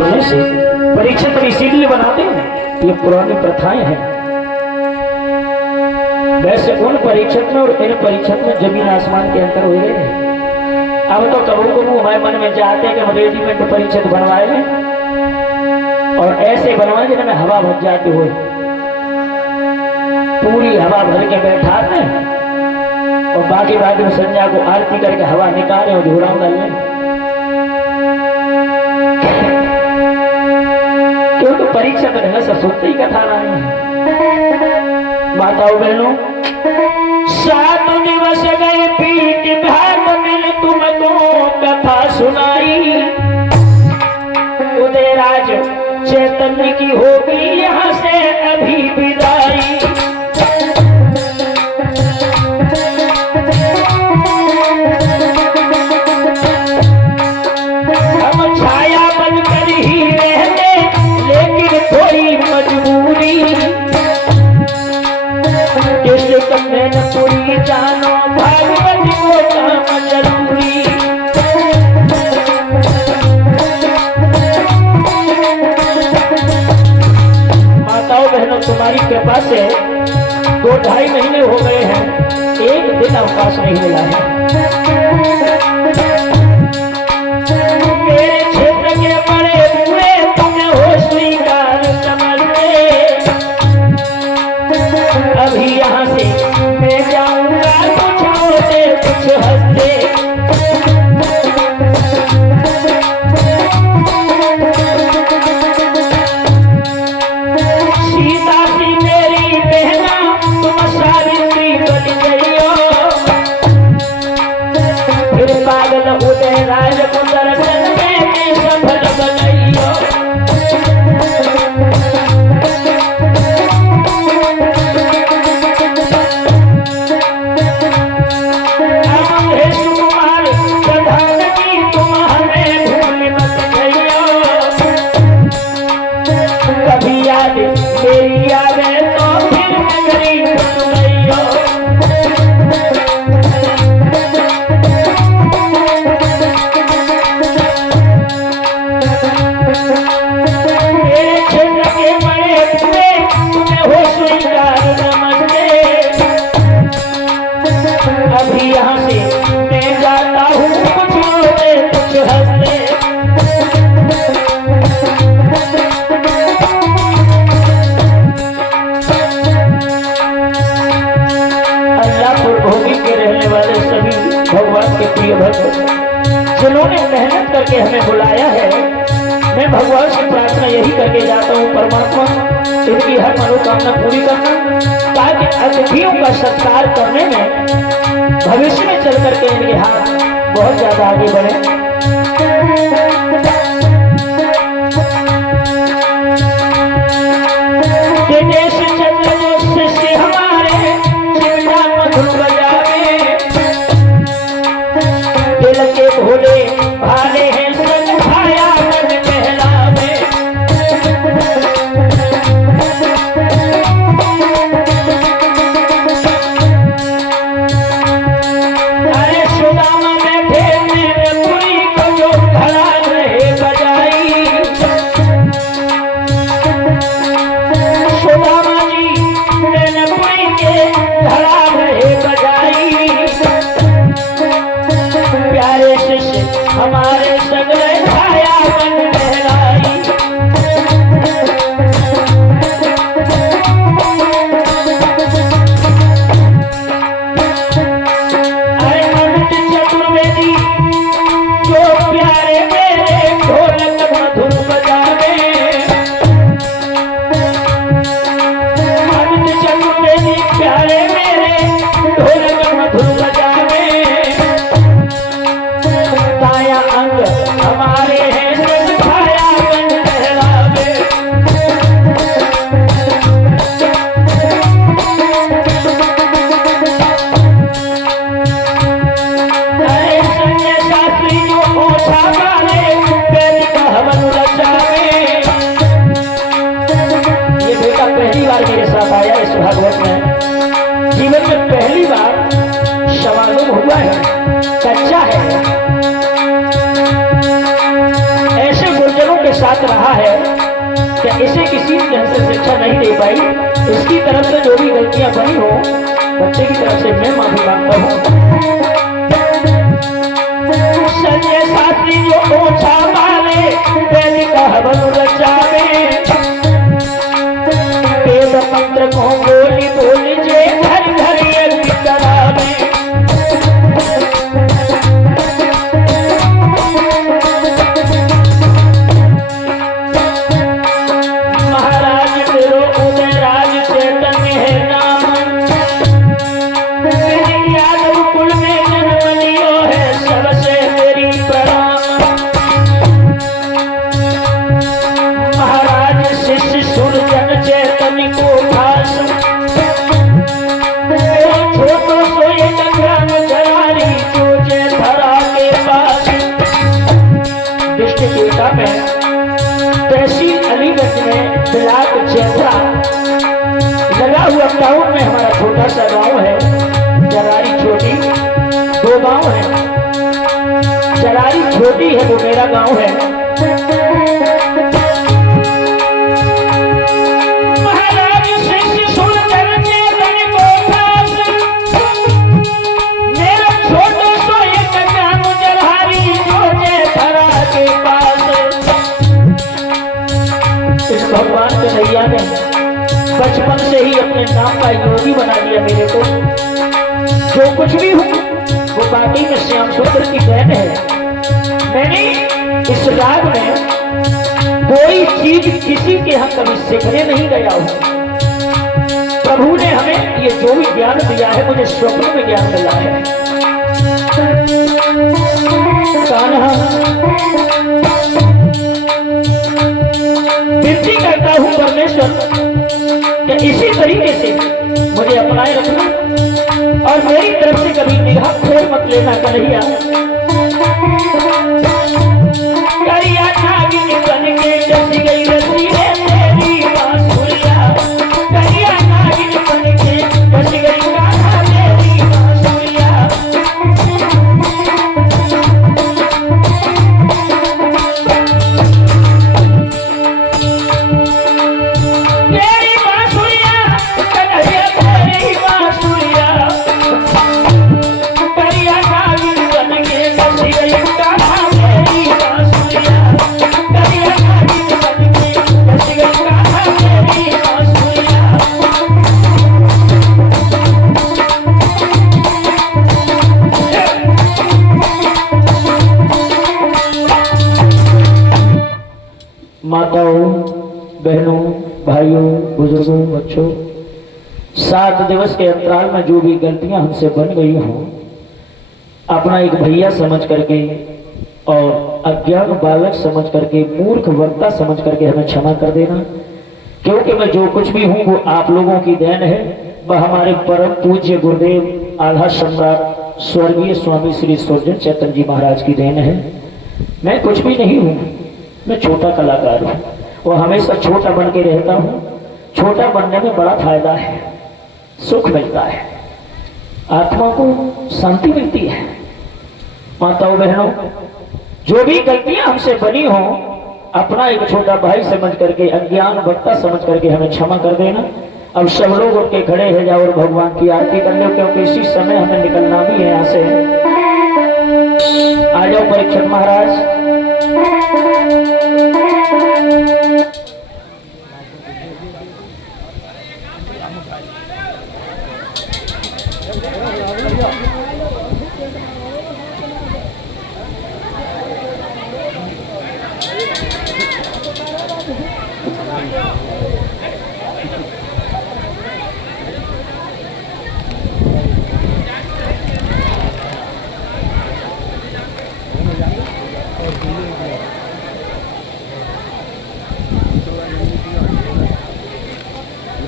से परीक्षित इसीलिए बनाते हैं, ये पुरानी प्रथाएं हैं। वैसे उन परीक्षित में और इन परीक्षित में जमीन आसमान के अंतर हो गए हैं। अब तो कबू हमारे मन में चाहते हैं कि हम रेडीमेड परीक्षित बनवाए हैं और ऐसे बनवाए जिनमें हवा भर जाती हो, पूरी हवा भर के बैठा हैं और बाकी में संध्या को आरती करके हवा निकाले और झोड़ा डाल लें। क्योंकि परीक्षा तो ढंग से सुनते ही कथा नहीं है। माताओं बहनों, 7 दिवस गए पीठ भाग मिल तुमको कथा सुनाई। उदयराज चैतन्य की होगी यहाँ से अभी विदाई। हम छाया बनकर ही रहते लेकिन थोड़ी मजबूरी, किस कमरे न पूरी जानो भागवत को काम जरूरी। माताओं बहनों, तुम्हारी कृपा से 2-2.5 महीने हो गए हैं, एक दिन अवकाश नहीं मिला है। मेरे क्षेत्र के बड़े बुरे तुम्हें हो स्वीकार समझते, अभी यहाँ से मैं जाऊंगा कुछ होते कुछ हंसते। सीता सी मेरी बहना तुम सावित्री बन गई हो, फिर पागल उदयराज को दर्शन में सफल बनाई हो। जिन्होंने मेहनत करके हमें बुलाया है, मैं भगवान से प्रार्थना यही करके जाता हूँ, परमात्मा इनकी हर मनोकामना पूरी करना, ताकि अतिथियों का सत्कार करने में भविष्य में चल करके इनके हाथ बहुत ज्यादा आगे बढ़े। भोले भाले हैं संग छाया मन पहनावे, अरे सुदामा बैठे मेरे पुरी को जो खड़ा रहे। साथ रहा है, क्या इसे किसी ढंग से शिक्षा नहीं दे पाई? इसकी तरफ से जो भी गलतियां बनी हो, बच्चे की तरफ से मैं माफी मांगता हूँ। संजय शास्त्री जो ओछा मारे, बेली का हवन रचावे, वेद मंत्र को बोली बोली जे घर घर यज्ञ करावे। तहसील अलीगंज में ब्लॉक चेथरा लगा हुआ टाउन में हमारा छोटा सा गांव है, जरारी छोटी। दो गांव है, जरारी छोटी है वो मेरा गांव है। महाराज शिष्य सुरजन चेतन को खास, मेरा छोटा सो एक गांव जरारी जो चेथरा के पास। इस भगवान कन्हैया ने बचपन से ही अपने नाम का योगी बना लिया मेरे को। जो कुछ भी हूँ वो बाकी में श्याम सुंदर की देन है। मैंने इस राग में कोई चीज किसी के यहाँ कभी सीखने नहीं गया हूँ। प्रभु ने हमें ये जो भी ज्ञान दिया है, मुझे स्वप्न में ज्ञान मिला है। कान्हा विनती करता हूँ परमेश्वर कि इसी तरीके से मुझे अपनाए रखना और मेरी तरफ से कभी निगाह खोल मत लेना कन्हैया। करिया नागिन बन के जस गई रसी है तेरी बांसुरिया, करिया नागिन बन के जस गई कान्हा तेरी बांसुरिया। माताओं, बहनों, भाइयों, बुजुर्गों, बच्चों, 7 दिवस के अंतराल में जो भी गलतियां हमसे बन गई हों, अपना एक भैया समझ करके और अज्ञान बालक समझ करके, मूर्ख वक्ता समझ करके हमें क्षमा कर देना। क्योंकि मैं जो कुछ भी हूँ वो आप लोगों की देन है। वह हमारे परम पूज्य गुरुदेव आल्हा सम्राट स्वर्गीय स्वामी श्री सुरजन चेतन जी महाराज की देन है। मैं कुछ भी नहीं हूँ, मैं छोटा कलाकार हूँ और हमेशा छोटा बन के रहता हूँ। छोटा बनने में बड़ा फायदा है, सुख मिलता है, आत्मा को शांति मिलती है। माताओं, बहनों, जो भी गलतियां हमसे बनी हो, अपना एक छोटा भाई समझ करके, अज्ञान वक्ता समझ करके हमें क्षमा कर देना। अब सब लोग उठ के खड़े हो जाओ और भगवान की आरती कर लो, क्योंकि इसी समय हमें निकलना भी है यहाँ से। आ जाओ परीक्षक महाराज।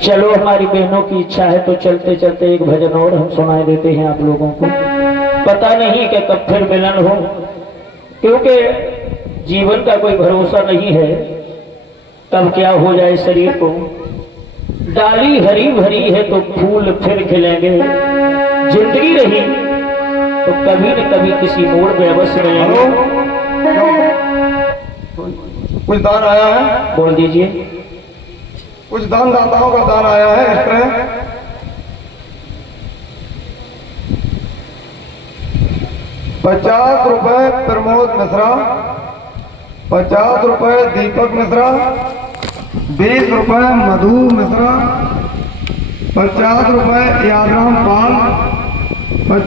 चलो, हमारी बहनों की इच्छा है तो चलते चलते एक भजन और हम सुनाए देते हैं आप लोगों को। पता नहीं कि कब फिर मिलन हो, क्योंकि जीवन का कोई भरोसा नहीं है, कब क्या हो जाए शरीर को। डाली हरी भरी है तो फूल फिर खिलेंगे, जिंदगी रही तो कभी न कभी किसी मोड़ में अवश्य मिलेंगे। कुछ दान आया है, बोल दीजिए। कुछ दान दाताओं का दान आया है इस तरह। 50 रुपए प्रमोद मिश्रा, 50 रुपए दीपक मिश्रा, 20 रुपए मधु मिश्रा, 50 रुपए यादराम पाल,